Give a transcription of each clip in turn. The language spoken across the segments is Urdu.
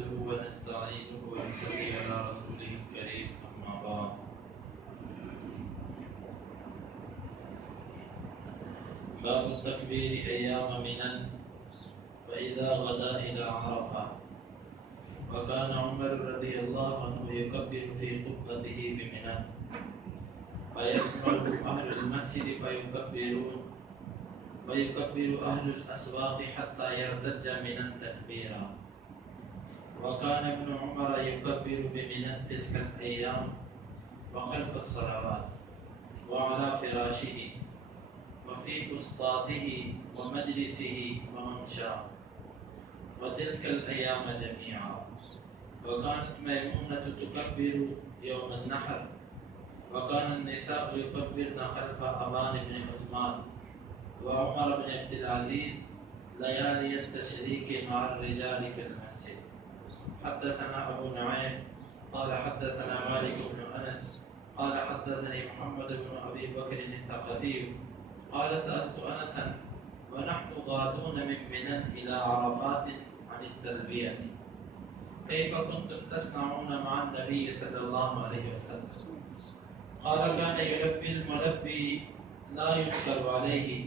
نحمده ونستعينه ونصلي على رسوله الكريم أما بعد باب التكبير أيام منى فإذا غدا إلى عرفة. وكان عمر رضي الله عنه يكبر في خطبته بمنى فيسمعه أهل المسجد فيكبرون ويكبر أهل الأسواق حتى يرتج منى تكبيرا. وكان ابن عمر يكبر بمنى تلك الأيام وخلف الصلوات وعلى فراشه وفي فسطاته ومجلسه وممشاه وتلك الأيام جميعا. وكانت ميمونة تكبر يوم النحر وكان النساء يكبرن خلف أبان بن عثمان وعمر بن عبد العزيز ليالي التشريك مع الرجال في المسجد. حدثنا أبو نعيم قال حدثنا مالك بن أنس قال حدثني محمد بن أبي بكر الثقفي قال سألت أنسا ونحن غادون من منى إلى عرفات عن التلبية كيف كنتم تصنعون مع النبي صلى الله عليه وسلم؟ قال كان يلبي الملبي لا ينكر عليه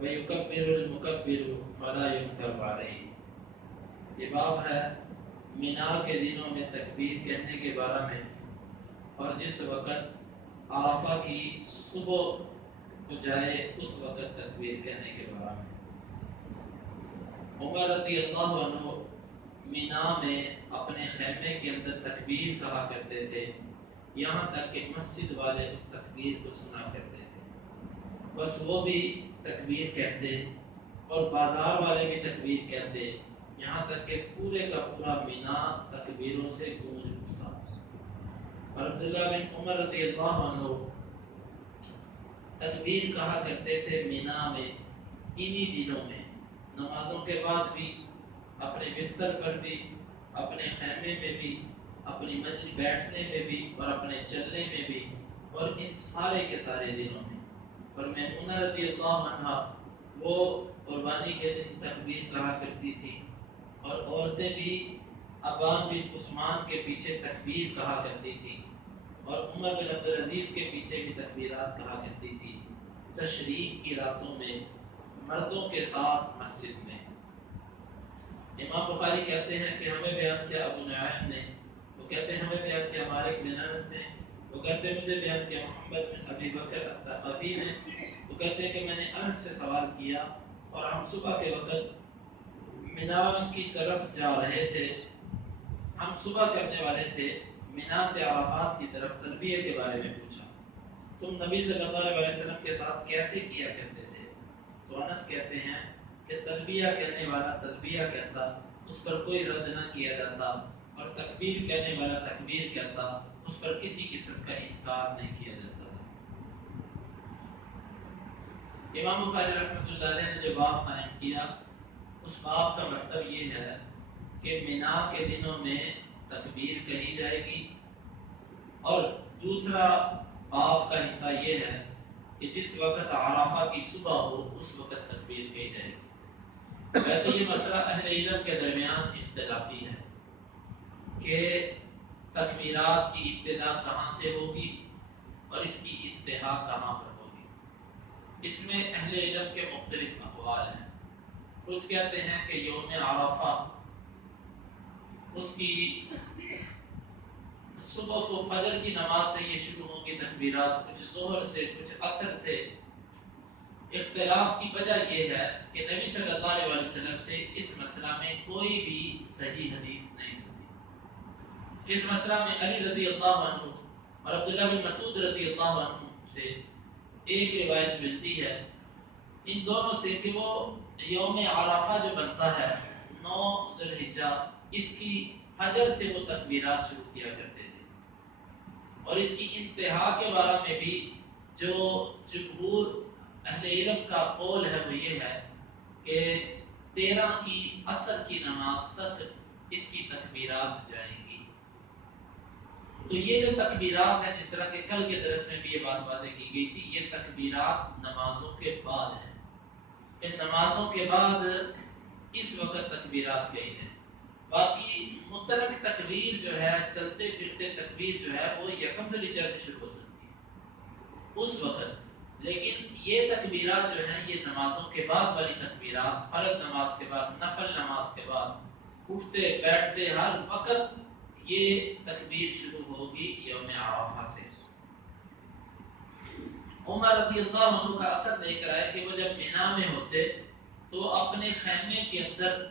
ويكبر المكبر فلا ينكر عليه. یہ باب ہے مینا کے دنوں میں تکبیر کہنے کے بارے میں اور جس وقت عرفہ کی صبح ہو جائے اس وقت تکبیر کہنے کے بارے میں. عمر رضی اللہ عنہ مینا میں اپنے خیمے کے اندر تکبیر کہا کرتے تھے یہاں تک کہ مسجد والے اس تکبیر کو سنا کرتے تھے. بس وہ بھی تکبیر کہتے اور بازار والے بھی تکبیر کہتے یہاں تک کہ پورے کا پورا مینا تکبیروں سے گونج اٹھتا. اور عبداللہ بن عمر رضی اللہ عنہ تکبیر کہا کرتے تھے مینا میں انہی دنوں میں نمازوں کے بعد بھی اپنے بستر پر بھی اپنے خیمے میں بھی اپنی مجلس بیٹھنے میں بھی اور اپنے چلنے میں بھی اور ان سارے کے سارے دنوں میں. اور میمونہ رضی اللہ عنہ وہ قربانی کے دن تکبیر کہا کرتی تھی اور عورتیں بھی ابان بن عثمان کے پیچھے تکبیر کہا کرتی تھی اور عمر بن عبدالعزیز کے پیچھے بھی تکبیرات کہا کرتی تھی تشریق کی راتوں میں مردوں کے ساتھ مسجد میں. امام بخاری کہتے ہیں کہ ہمیں بیان کیا ابو نعیم نے, وہ کہتے ہیں ہمیں بیان کیا مالک بن انس نے, وہ کہتے ہیں مجھے بیان کیا محمد بن ابی بکر الثقفی نے, وہ کہتے ہیں کہ میں نے انس سے سوال کیا اور ہم صبح کے وقت مینا کی طرف جا رہے تھے. ہم صبح کرنے والے تھے مینا سے عرفات کی طرف تلبیہ کے بارے میں پوچھا تم نبی صلی اللہ علیہ وسلم کے ساتھ کیسے کیا کرتے تھے؟ تو انس کہتے ہیں کہ تلبیہ کہنے والا تلبیہ کہتا اس پر کوئی رد نہ کیا جاتا اور تکبیر کہنے والا تکبیر کہتا اس پر کسی قسم کا انکار نہیں کیا جاتا تھا. امام بخاری رحمۃ اللہ علیہ نے جو باب قائم کیا اس باب کا مطلب یہ ہے کہ مینا کے دنوں میں تکبیر کہی جائے گی اور دوسرا باب کا حصہ یہ ہے کہ جس وقت عرفہ کی صبح ہو اس وقت تکبیر کہی جائے گی. ویسے یہ مسئلہ اہل علم کے درمیان اختلافی ہے کہ تکبیرات کی ابتدا کہاں سے ہوگی اور اس کی انتہا کہاں پر ہوگی. اس میں اہل علم کے مختلف اقوال ہیں. کچھ کہتے ہیں کہ یوم عرفہ اس کی صبح کو فجر کی نماز سے یہ شروع ہوں گی تکبیرات, کچھ ظہر سے کچھ عصر سے. اختلاف کی وجہ یہ ہے کہ نبی صلی اللہ علیہ وسلم سے اس مسئلہ میں کوئی بھی صحیح حدیث نہیں ملتی. اس مسئلہ میں علی رضی اللہ عنہ اور عبداللہ بن مسعود رضی اللہ عنہ سے ایک روایت ملتی ہے ان دونوں سے کہ وہ یوم عرفہ جو بنتا ہے 9 ذی الحجہ اس کی فجر سے وہ تکبیرات شروع کیا کرتے تھے. اور اس کی انتہا کے بارے میں بھی جو جمہور اہل علم کا قول ہے وہ یہ ہے کہ 13 کی عصر کی نماز تک اس کی تکبیرات جائیں گی. تو یہ جو تکبیرات ہیں جس طرح کہ کل کے درس میں بھی یہ بات واضح کی گئی تھی یہ تکبیرات نمازوں کے بعد ہیں. ان نمازوں کے بعد اس وقت تکبیرات کہی ہیں. باقی مطلق تکبیر جو ہے، چلتے پھرتے تکبیر جو ہے وہ یکم ذی الحجہ سے شروع ہو سکتی ہے اس وقت، لیکن یہ تکبیرات جو ہیں یہ نمازوں کے بعد والی تکبیرات، فرض نماز کے بعد، نفل نماز کے بعد، اٹھتے بیٹھتے ہر وقت یہ تکبیر شروع ہوگی یوم عرفہ سے۔ عمر رضی اللہ عنہ کا اثر دیکھ رہا ہے کہ وہ جب مینا میں ہوتے تو اپنے خیمے کے اندر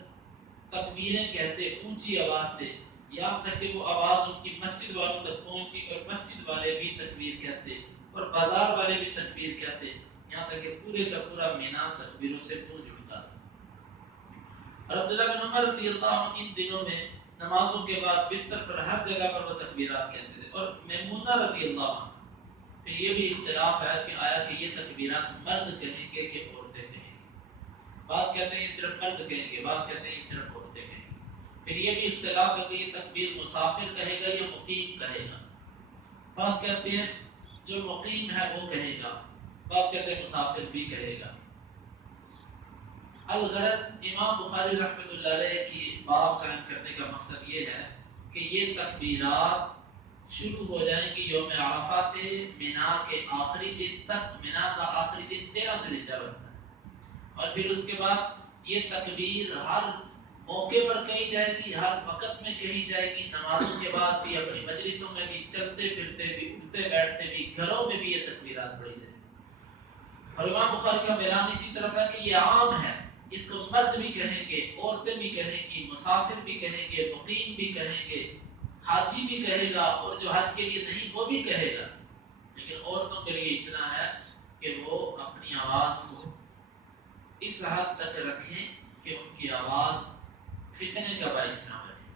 تکبیریں کہتے اونچی آواز سے، یہاں تک کہ وہ آواز ان کی مسجد والوں تک پہنچی اور مسجد والے بھی تکبیر کہتے اور بازار والے بھی تکبیر کہتے، یہاں تک کہ پورے کا پورا مینا تکبیروں سے گونج اٹھتا تھا۔ اور عبداللہ بن عمر رضی اللہ عنہ ان دنوں میں نمازوں کے بعد بستر پر ہر جگہ پر وہ تکبیرات کہتے تھے۔ اور میمونہ رضی اللہ عنہ پھر یہ بھی اختلاف ہے کہ آیا کہ یہ تکبیرات مرد کہیں گے کہ عورتیں کہیں گے، بعض کہتے ہیں یہ صرف مرد کہیں گے، بعض کہتے ہیں یہ صرف عورتیں کہیں گے۔ پھر یہ بھی اختلاف ہے کہ یہ تکبیر مسافر کہے گا یا مقیم کہے گا، بعض کہتے ہیں جو مقیم ہے وہ کہے گا، بعض کہتے ہیں مسافر بھی کہے گا۔ الغرض امام بخاری رحمۃ اللہ علیہ کی باب قائم کرنے کا مقصد یہ ہے کہ یہ تکبیرات شروع ہو جائیں گی یوم عرفہ سے مینا کے آخری دن تک۔ مینا کا آخری دن 13 ذی الحجہ بنتا ہے، اور پھر اس کے بعد یہ تکبیر ہر موقع پر کہی جائے گی، ہر وقت میں کہی جائے گی، نمازوں کے بعد بھی، اپنی مجلسوں میں بھی، چلتے پھرتے بھی، اٹھتے بیٹھتے بھی، گھروں میں بھی یہ تکبیرات پڑھی جائیں گی۔ اور امام بخاری کا بیان اسی طرف ہے کہ یہ عام ہے، اس کو مرد بھی کہیں گے، عورتیں بھی کہیں گی، مسافر بھی کہیں گے، مقیم بھی کہیں گے، حاجی بھی کہے گا، اور جو حج کے لیے نہیں وہ بھی کہے گا۔ لیکن عورتوں کے لیے اتنا ہے کہ وہ اپنی آواز کو اس حد تک رکھیں کہ ان کی آواز فتنے کا باعث نہ بنے،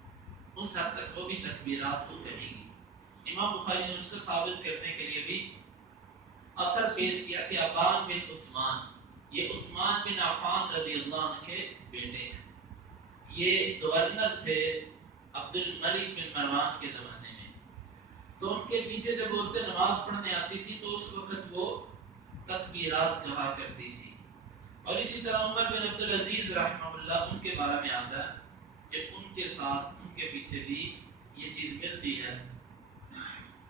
اس حد تک وہ بھی تکبیرات کو کہیں گی۔ امام بخاری نے اس کو ثابت کرنے کے لیے بھی اثر پیش کیا کہ ابان بن عثمان، یہ عثمان بن عفان رضی اللہ عنہ کے بیٹے ہیں، یہ گورنر تھے عبد الملک بن مروان کے زمانے میں، تو ان کے پیچھے جب عورتیں نماز پڑھنے آتی تھی تو اس وقت وہ تکبیرات کہا کرتی تھی۔ اور اسی طرح عمر بن عبدالعزیز رحمہ اللہ ان کے بارے میں آتا ہے کہ ان کے ساتھ ان کے پیچھے بھی یہ چیز ملتی ہے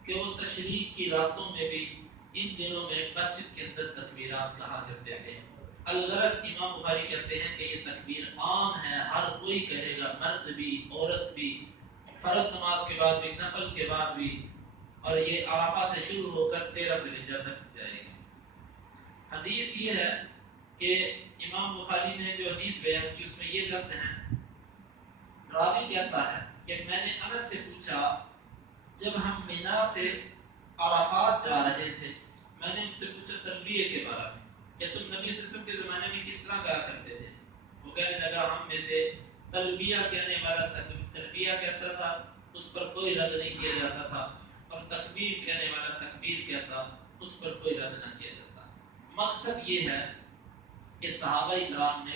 کہ وہ تشریق کی راتوں میں بھی ان دنوں میں مسجد کے اندر تکبیرات کہا کرتے تھے۔ الغرض امام بخاری کہتے ہیں کہ یہ تکبیر عام ہے، ہر کوئی کہے گا، مرد بھی، عورت بھی، فرض نماز کے بعد بھی، نفل کے بعد بھی، اور یہ عرفہ سے شروع ہو کر 13 ذی الحجہ تک جائے گی۔ حدیث یہ ہے کہ امام بخاری نے جو حدیث بیان کی اس میں یہ لفظ ہے، راوی کہتا ہے کہ میں نے انس سے پوچھا جب ہم مینا سے عرفات جا رہے تھے، میں نے ان سے پوچھا تلبیہ کے بارے میں کہ تم نبی صلی اللہ علیہ وسلم کے زمانے میں کس طرح کہا کرتے تھے؟ وہ کہنے لگا ہم میں سے تلبیہ کہنے والا تلبیہ کہتا تھا، اس پر کوئی رد نہیں کیا جاتا تھا، اور تکبیر کہنے والا تکبیر کہتا، اس پر کوئی رد نہ کیا جاتا۔ مقصد یہ ہے کہ صحابہ کرام نے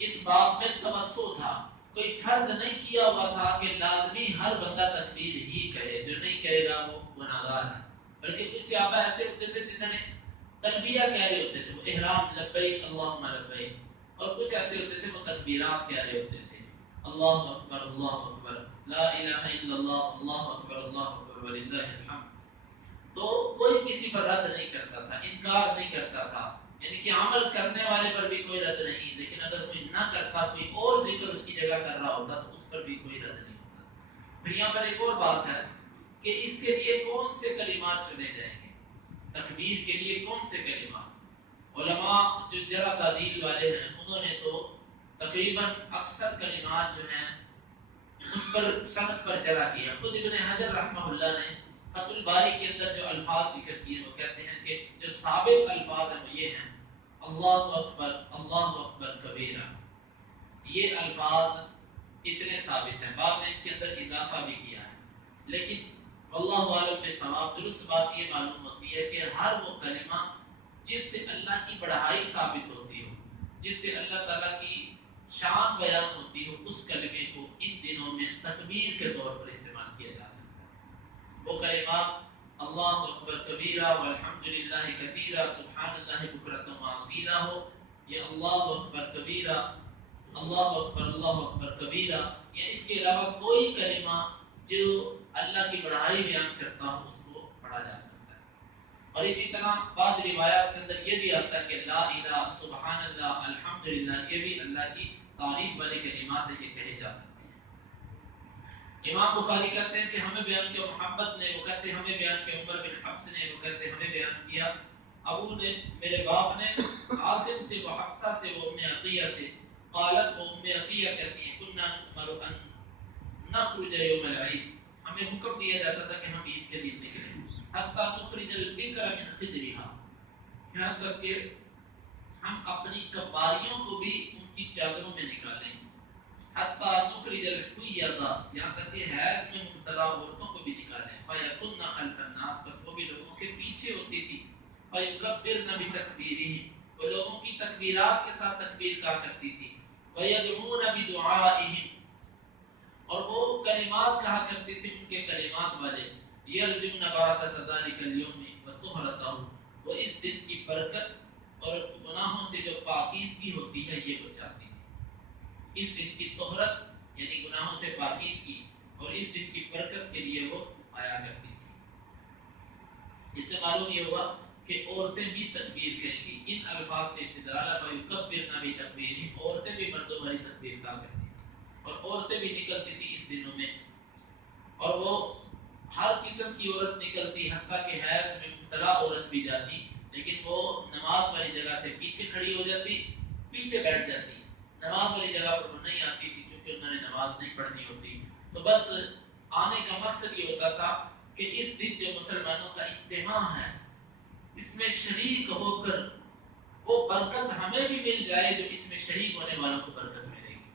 اس باب میں توسع تھا، کوئی فرض نہیں کیا ہوا تھا کہ لازمی ہر بندہ تکبیر ہی کہے، جو نہیں کہے گا وہ گناہگار ہے، بلکہ کچھ صحابہ ایسے ہوتے تھے جنہوں نے تلبیہ کہہ رہے ہوتے تھے، وہ احرام لبیک اللہم لبیک، اور کچھ ایسے ہوتے تھے وہ تکبیرات کہہ رہے ہوتے تھے، اللہ اکبر لا الہ الا اللہ اکبر وللہ الحمد۔ تو کوئی کسی پر رد نہیں کرتا تھا، انکار نہیں کرتا تھا، یعنی کہ عمل کرنے والے پر بھی کوئی رد نہیں، لیکن اگر کوئی نہ کرتا، کوئی اور ذکر اس کی جگہ کر رہا ہوتا تو اس پر بھی کوئی رد نہیں ہوتا۔ پھر یہاں پر ایک اور بات ہے کہ اس کے لیے کون سے کلمات چنے جائیں گے، تکبیر کے لیے کون سے کلمات؟ علماء جو جرح تعدیل والے ہیں انہوں نے تو تقریباً اکثر کلمات جو ہیں اس پر سند پر جرح کیا۔ خود ابن حجر رحمہ اللہ نے فتح الباری کے اندر جو الفاظ ذکر کیے وہ کہتے ہیں کہ جو ثابت الفاظ ہیں وہ یہ ہیں، اللہ اکبر کبیرہ، یہ الفاظ اتنے ثابت ہیں، بعد میں ان کے اندر اضافہ بھی کیا ہے، لیکن واللہ عالم بالصواب درست بات یہ معلوم ہوتی ہے کہ ہر وہ کلمہ جس سے اللہ کی بڑائی ثابت ہوتی ہو، جس سے اللہ تعالیٰ کی شان بیان ہوتی ہو، اس کلمے کو ان دنوں میں تکبیر کے طور پر استعمال کیا جا سکتا ہے۔ وہ کلمات اللہ اکبر کبیرہ والحمدللہ کثیرہ سبحان اللہ بکرۃ و اصیلا ہو، یہ اللہ اکبر کبیرہ اللہ اکبر کبیرہ، یا اس کے علاوہ کوئی کلمہ جو اللہ کی بڑائی بیان کرتا ہو اس کو پڑھا جا سکتا ہے۔ اور اسی طرح بعض روایات کے اندر یہ بھی آتا ہے کہ لا الہ سبحان اللہ الحمدللہ، یہ بھی اللہ کی تعریف والے کلمات ہیں، یہ کہے جا سکتے ہیں۔ امام بخاری کہتے ہیں کہ ہمیں بیان کیا محمد نے، وہ کہتے ہیں ہمیں بیان کیا عمر بن حفص نے، وہ کہتے ہیں ہمیں بیان کیا ابو نے، میرے باپ نے، عاصم سے، وہ حفصہ سے، وہ ام عطیہ سے، قالت، وہ ام عطیہ کہتی ہیں کننا نؤمر ان نخرج یوم العید، ہمیں حکم دیا جاتا تھا کہ ہم عید کے دن نکلیں، حتی نخرج البکر من خدرها، یہاں تک کہ ہم اپنی کباریوں کو بھی ان کی چادروں میں نکالیں، حتی نخرج الحیض، یہاں تک کہ حیض میں مبتلا عورتوں کو بھی نکالیں، فیکن خلف الناس، بس وہ بھی لوگوں کے پیچھے ہوتی تھی، فیکبرن بتکبیرہم، وہ لوگوں کی تکبیرات کے ساتھ تکبیر کہا کرتی تھی، ویدعون بدعائہم، اور وہ کلمات کہا کرتے تھے ان کے کلمات والے، یرجون برکت ذلک اليوم وطہرتہ، وہ اس دن کی برکت اور گناہوں سے جو پاکیزگی ہوتی ہے یہ وہ چاہتی تھی، اس دن کی طہرت یعنی گناہوں سے پاکیزگی اور اس دن کی برکت کے لیے وہ آیا کرتی تھی۔ اس سے معلوم یہ ہوا کہ عورتیں بھی تکبیر کریں گی، ان الفاظ سے استدلال ہے، فیکبرن بتکبیرہم، عورتیں بھی مردوں والی تکبیر کہا کرتی تھی، اور عورتیں بھی نکلتی تھی اس دنوں میں، اور وہ ہر قسم کی عورت نکلتی، حتیٰ کہ حیض میں مبتلا عورت بھی جاتی، لیکن وہ نماز والی جگہ سے پیچھے کھڑی ہو جاتی، پیچھے بیٹھ جاتی، نماز والی جگہ پر وہ نہیں آتی تھی کیونکہ انہوں نے نماز نہیں پڑھنی ہوتی۔ تو بس آنے کا مقصد یہ ہوتا تھا کہ اس دن جو مسلمانوں کا اجتماع ہے اس میں شریک ہو کر وہ برکت ہمیں بھی مل جائے جو اس میں شریک ہونے والوں کو برکت ملے گی،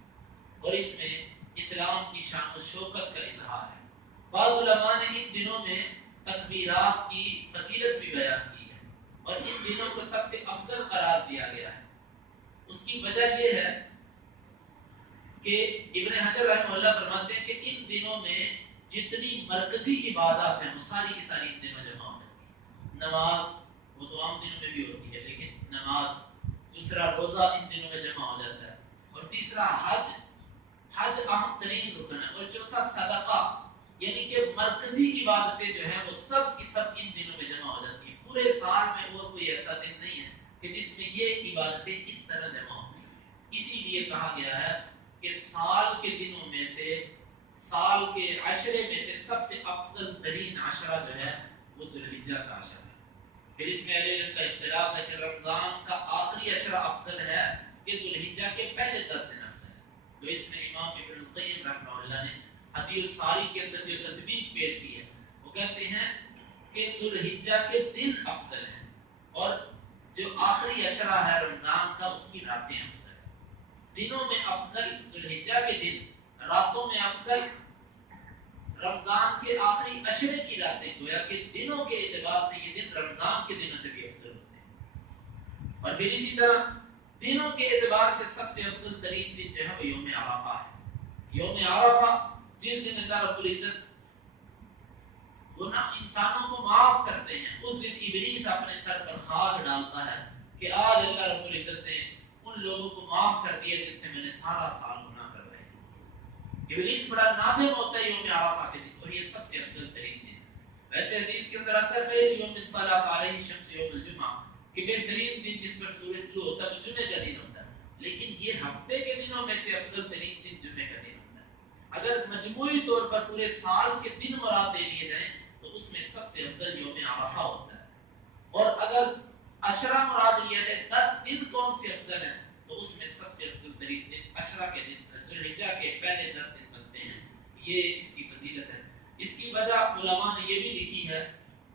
اور اس میں اسلام کی شان و شوکت کا اظہار ہے۔ بعض علماء نے ان دنوں میں تکبیرات کی فضیلت بھی بیان کی ہے، اور ان دنوں کو سب سے افضل قرار دیا گیا ہے۔ اس کی وجہ یہ ہے کہ ابن حجر رحمہ اللہ فرماتے ہیں کہ ان دنوں میں جتنی مرکزی عبادات ہیں وہ ساری کی ساری ان دنوں جمع ہو جاتی ہیں۔ نماز وہ تو عام دنوں میں بھی ہوتی ہے، لیکن نماز، دوسرا روزہ ان دنوں میں جمع ہو جاتا ہے، اور تیسرا حج، حج اہم ترین رکن ہے، اور چوتھا صدقہ، یعنی کہ مرکزی عبادتیں جو ہیں وہ سب کی سب ان دنوں میں جمع ہو جاتی ہیں۔ پورے سال میں اور کوئی ایسا دن نہیں ہے کہ جس میں یہ عبادتیں اس طرح جمع ہوں۔ اسی لیے کہا گیا ہے کہ سال کے دنوں میں سے، سال کے عشرے میں سے سب سے افضل ترین عشرہ جو ہے وہ ذوالحجہ کا عشرہ ہے۔ پھر اس میں اہل علم کا اختلاف ہے کہ رمضان کا آخری عشرہ افضل ہے کہ ذوالحجہ کے پہلے 10 دن افضل ہے۔ تو اس میں امام ابن القیم رحمہ اللہ نے حدیث الساری کے اندر جو تطبیق پیش کی ہے وہ کہتے ہیں کہ ذوالحجہ کے دن افضل ہیں، اور جو آخری عشرہ ہے رمضان کا اس کی راتیں افضل ہیں۔ دنوں میں افضل ذوالحجہ کے دن، راتوں میں افضل رمضان کے آخری عشرے کی راتیں، گویا کہ دنوں کے اعتبار سے یہ دن رمضان کے دنوں سے بھی افضل ہوتے ہیں۔ اور پھر اسی طرح دنوں کے اعتبار سے سب سے افضل ترین دن جو ہے وہ یوم عرفہ ہے۔ یوم عرفہ جس دن اللہ رب العزت گناہ انسانوں کو معاف کرتے ہیں، اس دن ابلیس اپنے سر پر خاک ڈالتا ہے کہ آج اللہ رب العزت نے ان لوگوں کو معاف کر دیا جن سے میں نے سارا سال گناہ کروائے۔ ابلیس بڑا نادم ہوتا ہے یوم عرفہ کے دن، اور یہ سب سے افضل ترین دن۔ ویسے حدیث کے اندر آتا ہے خیر یوم طلعت علیہ الشمس یوم الجمعہ، کہ بہترین دن جس پر سورج طلوع ہوتا ہے وہ جمعے کا دن ہوتا ہے، لیکن یہ ہفتے کے دنوں میں سے افضل ترین دن جمعے کا دن ہوتا ہے۔ اگر مجموعی طور پر پورے سال کے دن مراد دے لیے جائیں تو اس میں سب سے افضل یوم عرفہ ہوتا ہے، اور اگر عشرہ مراد لیا جائے 10 دن کون سے افضل ہیں تو اس میں سب سے افضل ترین دن عشرہ کے دن ذوالحجہ کے پہلے 10 دن بنتے ہیں۔ یہ اس کی فضیلت ہے۔ اس کی وجہ علماء نے یہ بھی لکھی ہے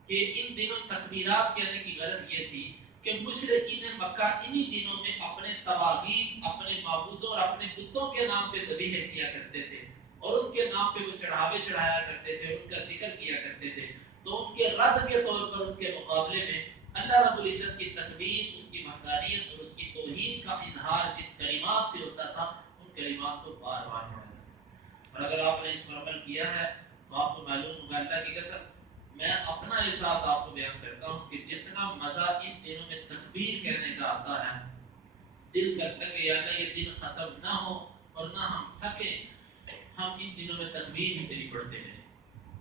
کہ ان دنوں تکبیرات کہنے کی غرض یہ تھی کہ مشرکین مکہ انہی دنوں میں اپنے تواغیت، اپنے معبودوں اور اپنے بتوں کے نام پہ ذبیحہ کیا کرتے تھے، اور ان کے نام پہ وہ چڑھاوے چڑھایا کرتے تھے، ان کا ذکر کیا کرتے تھے۔ تو ان کے رد کے طور پر ان کے مقابلے میں اللہ رب العزت کی تکبیر، اس کی وحدانیت اور اس کی توحید کا اظہار جن کلمات سے ہوتا تھا ان کلمات کو بار بار پڑھا جاتا ہے۔ اور اگر آپ نے اس پر عمل کیا ہے تو آپ کو معلوم ہوگا، اللہ کی قسم میں اپنا احساس آپ کو بیان کرتا ہوں کہ جتنا مزہ ان دنوں میں تکبیر کہنے کا آتا ہے، دل کرتا کہ یا اللہ یہ دن ختم نہ ہو اور نہ ہم تھکیں. ہم ان دنوں میں تکبیر بھی تیری پڑھتے ہیں،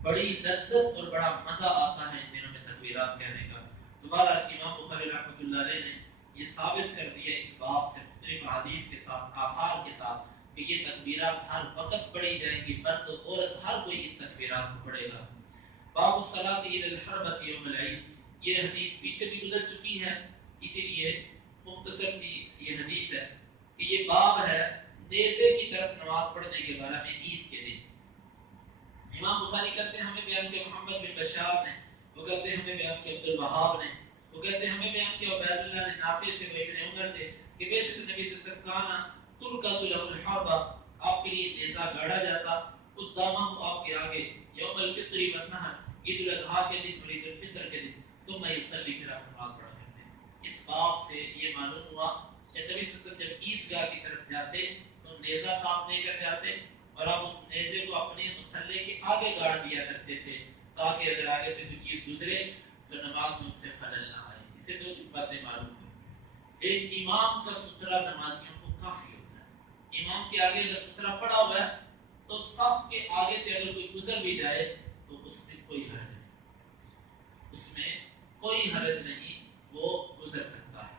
بڑی لذت اور بڑا مزہ آتا ہے ان دنوں میں تکبیرات کہنے کا. دوبارہ امام بخاری رحمۃ اللہ علیہ نے یہ ثابت کر دیا اس باب سے مختلف حدیث کے ساتھ، آثار کے ساتھ، کہ یہ تکبیرات ہر وقت پڑھی جائیں گی، مرد و عورت ہر کوئی ان تکبیرات کو پڑھے گا. باب الصلاۃ علی الحربۃ یوم العید، یہ حدیث پیچھے بھی گزر چکی ہے، اسی لیے مختصر سی یہ حدیث ہے کہ یہ باب ہے نیزے کی طرف نماز پڑھنے کے بارے میں عید کے دن. امام بخاری کہتے ہیں ہمیں بیان کیا محمد بن بشار نے، وہ کہتے ہیں ہمیں بیان کیا عبد الوہاب نے، وہ کہتے ہیں ہمیں بیان کیا عبید اللہ نے نافع سے و ابن عمر سے کہ بے شک نبی صلی اللہ علیہ وسلم کانا ترکت له الحربہ، آپ کے لیے نیزہ گاڑا جاتا، قدامہ آپ کے آگے، یوم الفطر والنحر، عید الاضحیٰ کے دن اور عید الفطر کے دن، ثم یصلی، پھر آپ نماز پڑھا کرتے ہیں. اس باب سے یہ معلوم ہوا کہ نبی صلی اللہ علیہ وسلم جب عیدگاہ کی طرف جاتے تو نیزہ ساتھ لے کر جاتے اور آپ اس نیزے کو اپنے مسلح کے آگے گاڑ دیا کرتے تھے تاکہ اگر آگے سے کوئی چیز گزرے تو نماز میں اس سے خلل نہ آئے. اس سے دو باتیں معلوم ہیں. ایک، امام کا سترہ نمازیوں کو کافی ہوتا ہے. امام کے آگے اگر سترہ پڑا ہوا ہے تو صف کے آگے سے اگر کوئی گزر بھی جائے تو اس میں کوئی حرج نہیں، اس میں کوئی حرج نہیں، وہ گزر سکتا ہے.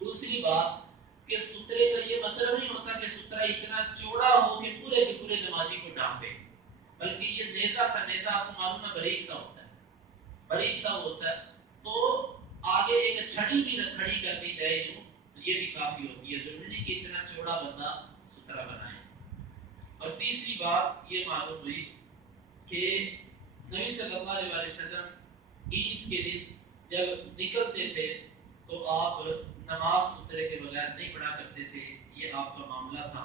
دوسری بات کہ سترے کا یہ مطلب نہیں ہوتا کہ سترہ اتنا چوڑا ہو کہ پورے کے پورے نمازی کو ڈھانپے، بلکہ یہ نیزہ کا نیزہ آپ کو معلوم ہے باریک سا ہوتا ہے، باریک سا ہوتا ہے تو آگے ایک چھڑی بھی کھڑی کر دی جائے تو یہ بھی کافی ہوتی ہے، ضروری نہیں کہ اتنا چوڑا بندہ سترہ بنائے. اور تیسری بات یہ معلوم ہوئی کہ نبی صلی اللہ علیہ وسلم عید کے دن جب نکلتے تھے تو آپ نماز سترے کے بغیر نہیں پڑھا کرتے تھے، یہ آپ کا معاملہ تھا.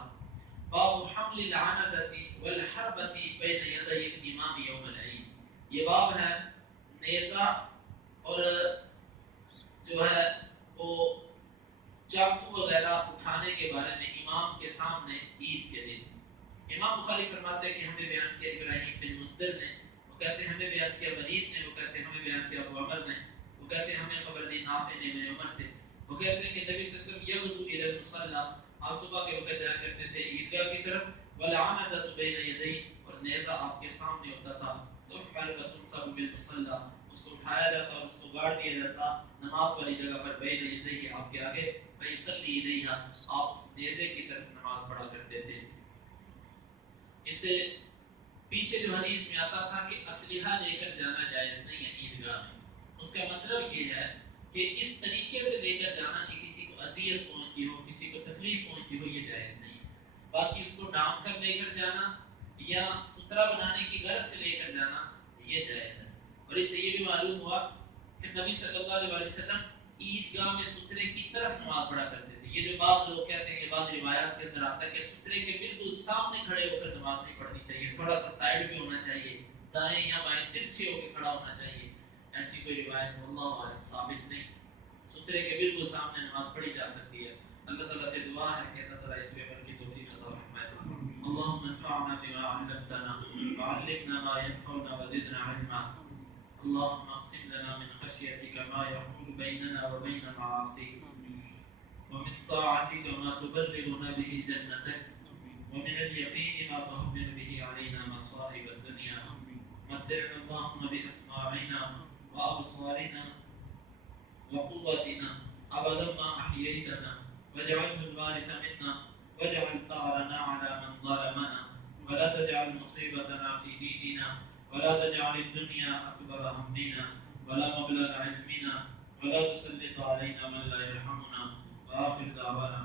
باب حمل العنزة والحربة بين يدي الامام يوم العید، یہ باب ہے نیزہ اور جو ہے وہ چاقو وغیرہ اٹھانے کے بارے میں امام کے سامنے عید کے دن. امام بخاری فرماتے ہیں کہ ہمیں بیان کیا ابراہیم بن منذر نے، وہ کہتے ہیں ہمیں بیان کیا ولید نے، وہ کہتے ہیں ہمیں بیان کیا ابو عمر نے، وہ کہتے ہیں ہمیں خبر دی نافع نے ابن عمر سے، وہ کہتے ہیں کہ نبی صلی اللہ علیہ وسلم یغدو الی المصلی، آپ صبح کے وقت جایا کرتے تھے عیدگاہ کی طرف، والعنزة بین یدیہ، اور نیزہ آپ کے سامنے ہوتا تھا، تو فتنصب بالمصلی، اس کو اٹھایا جاتا اور اس کو گاڑ دیا جاتا نماز والی جگہ پر، بین یدیہ، آپ کے آگے، فیصلی الیہا، آپ اس نیزے کی طرف نماز پڑھا کرتے تھے. اس سے پیچھے جو حدیث میں آتا تھا کہ اسلحہ لے کر جانا جائز نہیں ہے عیدگاہ میں، اس کا مطلب یہ ہے کہ اس طریقے سے لے کر جانا کہ کسی کو اذیت پہنچتی ہو، کسی کو تکلیف پہنچتی ہو، یہ جائز نہیں. باقی اس کو ڈھانپ کر لے کر جانا یا سترہ بنانے کی غرض سے لے کر جانا یہ جائز ہے. اور اس سے یہ بھی معلوم ہوا کہ نبی صلی اللہ علیہ وسلم عیدگاہ میں سترے کی طرف نماز پڑھا کرتے تھے. یہ جو بعض لوگ کہتے ہیں، یہ بعض روایات کے اندر آتا ہے کہ سترے کے بالکل سامنے کھڑے ہو کر نماز نہیں پڑھنی چاہیے، تھوڑا سا سائڈ بھی ہونا چاہیے، دائیں یا بائیں ترچھے ہو کے کھڑا ہونا چاہیے. ایسی کوئی روایت اللہ عالم ثابت نہیں. سترے کے بالکل سامنے نماز پڑھی جا سکتی ہے. اللہ تعالیٰ سے دعا ہے کہ اللہ تعالیٰ اس پیغمبر کی توفیق عطا فرمائے. اللهم انفعنا بما علمتنا وعلمنا ما ينفعنا وزدنا علما. اللهم اقسم لنا من خشيتك ما يحول بيننا وبين معاصيك، ومن طاعتك ما تبلغنا به جنتك، ومن اليقين ما تهون به علينا مصائب الدنيا. متعنا اللهم بأسماعنا وأبصارنا وقوتنا أبدا ما أحييتنا، واجعله الوارث منا، واجعل ثأرنا على من ظلمنا، ولا تجعل مصيبتنا في ديننا، ولا تجعل الدنيا أكبر همنا ولا مبلغ علمنا، ولا تسلط علينا من لا يرحمنا. وآخر دعوانا